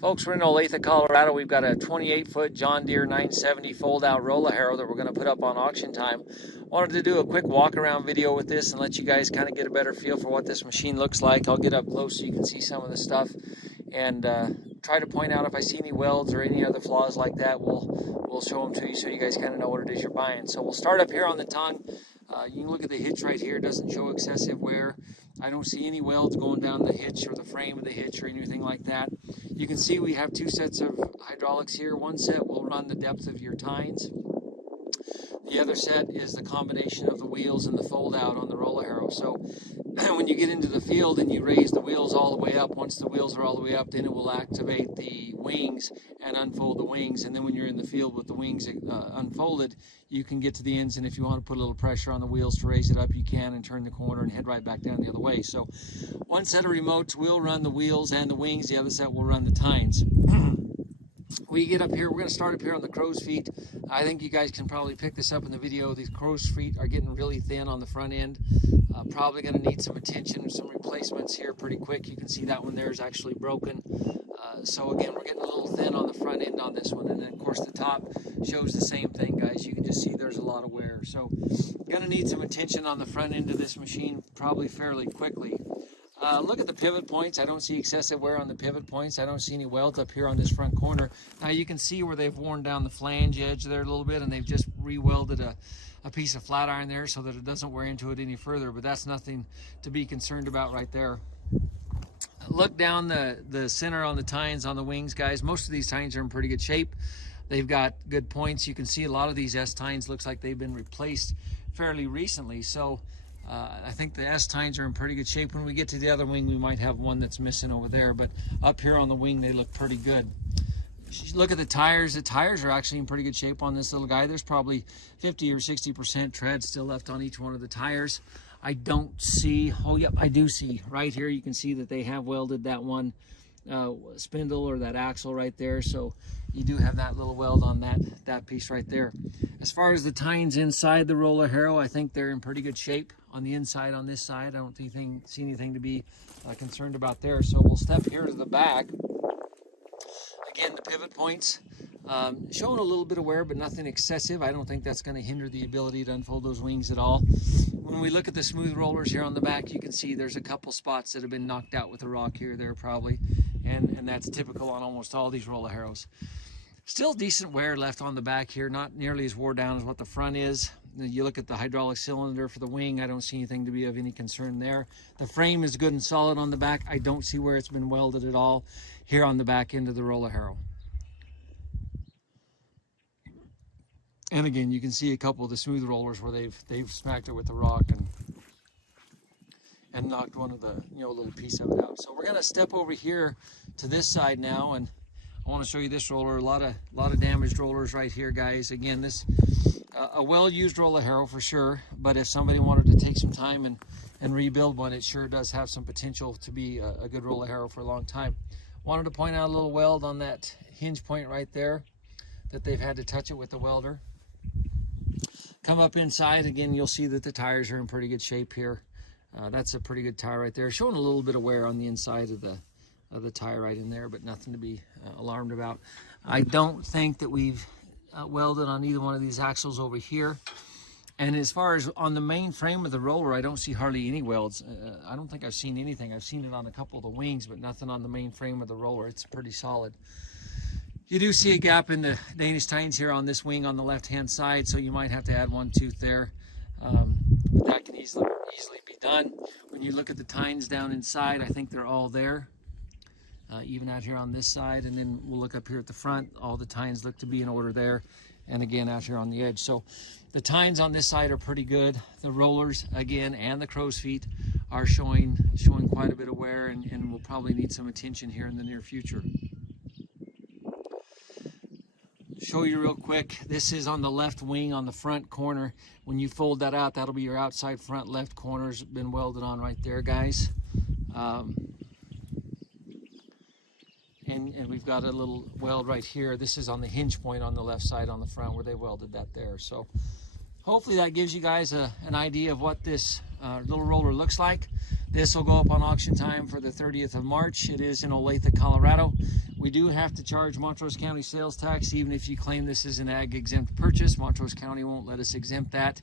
Folks, we're in Olathe, Colorado. We've got a 28-foot John Deere 970 fold-out roller harrow that we're going to put up on auction time. Wanted to do a quick walk-around video with this and let you guys kind of get a better feel for what this machine looks like. I'll get up close so you can see some of the stuff and try to point out if I see any welds or any other flaws like that. We'll show them to you so you guys kind of know what it is you're buying. So we'll start up here on the tongue. You can look at the hitch right here. It doesn't show excessive wear. I don't see any welds going down the hitch or the frame of the hitch or anything like that. You can see we have two sets of hydraulics here. One set will run the depth of your tines. The other set is the combination of the wheels and the fold out on the roller harrow. So when you get into the field and you raise the wheels all the way up, once the wheels are all the way up, then it will activate the wings and unfold the wings. And then when you're in the field with the wings unfolded, you can get to the ends, and if you want to put a little pressure on the wheels to raise it up, you can, and turn the corner and head right back down the other way. So one set of remotes will run the wheels and the wings. The other set will run the tines. We get up here, we're going to start up here on the crow's feet. I think you guys can probably pick this up in the video. These crow's feet are getting really thin on the front end. Probably going to need some attention and some replacements here pretty quick. You can see that one there is actually broken. So again, we're getting a little thin on the front end on this one. And then of course the top shows the same thing, guys. You can just see there's a lot of wear. So going to need some attention on the front end of this machine probably fairly quickly. Look at the pivot points. I don't see excessive wear on the pivot points. I don't see any welds up here on this front corner. Now you can see where they've worn down the flange edge there a little bit, and they've just re-welded a piece of flat iron there so that it doesn't wear into it any further, but that's nothing to be concerned about right there. Look down the center on the tines on the wings, guys. Most of these tines are in pretty good shape. They've got good points. You can see a lot of these S tines looks like they've been replaced fairly recently. So I think the S tines are in pretty good shape. When we get to the other wing, we might have one that's missing over there, but up here on the wing, they look pretty good. Look at the tires. The tires are actually in pretty good shape on this little guy. There's probably 50 or 60% tread still left on each one of the tires. I don't see, oh yep, I do see right here. You can see that they have welded that one spindle or that axle right there. So you do have that little weld on that piece right there. As far as the tines inside the roller harrow, I think they're in pretty good shape on the inside on this side. I don't see anything to be concerned about there. So we'll step here to the back. Again, the pivot points showing a little bit of wear, but nothing excessive. I don't think that's going to hinder the ability to unfold those wings at all. When we look at the smooth rollers here on the back, you can see there's a couple spots that have been knocked out with a rock here or there probably, and that's typical on almost all these roller harrows. Still decent wear left on the back here, not nearly as wore down as what the front is. You look at the hydraulic cylinder for the wing, I don't see anything to be of any concern there. The frame is good and solid on the back. I don't see where it's been welded at all here on the back end of the roller harrow. And again, you can see a couple of the smooth rollers where they've smacked it with the rock and knocked one of the little piece of it out. So we're gonna step over here to this side now, and I want to show you this roller. A lot of damaged rollers right here, guys. Again, this a well-used roller harrow for sure, but if somebody wanted to take some time and rebuild one, it sure does have some potential to be a good roller harrow for a long time. Wanted to point out a little weld on that hinge point right there that they've had to touch it with the welder. Come up inside, again, you'll see that the tires are in pretty good shape here. That's a pretty good tire right there, showing a little bit of wear on the inside of the tire right in there, but nothing to be alarmed about. I don't think that we've welded on either one of these axles over here. And as far as on the main frame of the roller, I don't see hardly any welds. I don't think I've seen anything. I've seen it on a couple of the wings, but nothing on the main frame of the roller. It's pretty solid. You do see a gap in the Danish tines here on this wing on the left-hand side, so you might have to add one tooth there. But that can easily be done. When you look at the tines down inside, I think they're all there. Even out here on this side, and then we'll look up here at the front. All the tines look to be in order there, and again out here on the edge. So the tines on this side are pretty good. The rollers, again, and the crow's feet are showing quite a bit of wear, and will probably need some attention here in the near future. Show you real quick, this is on the left wing on the front corner. When you fold that out, that'll be your outside front left corner's been welded on right there, guys. And we've got a little weld right here. This is on the hinge point on the left side on the front where they welded that there. So hopefully that gives you guys an idea of what this little roller looks like. This will go up on auction time for the 30th of March. It is in Olathe, Colorado. We do have to charge Montrose County sales tax even if you claim this is an ag exempt purchase. Montrose County won't let us exempt that.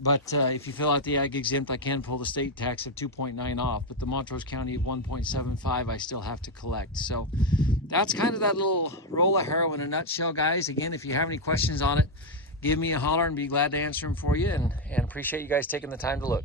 But if you fill out the ag exempt, I can pull the state tax of 2.9 off, but the Montrose County of 1.75 I still have to collect. So that's kind of that little roller harrow in a nutshell, guys. Again, if you have any questions on it, give me a holler and be glad to answer them for you, and appreciate you guys taking the time to look.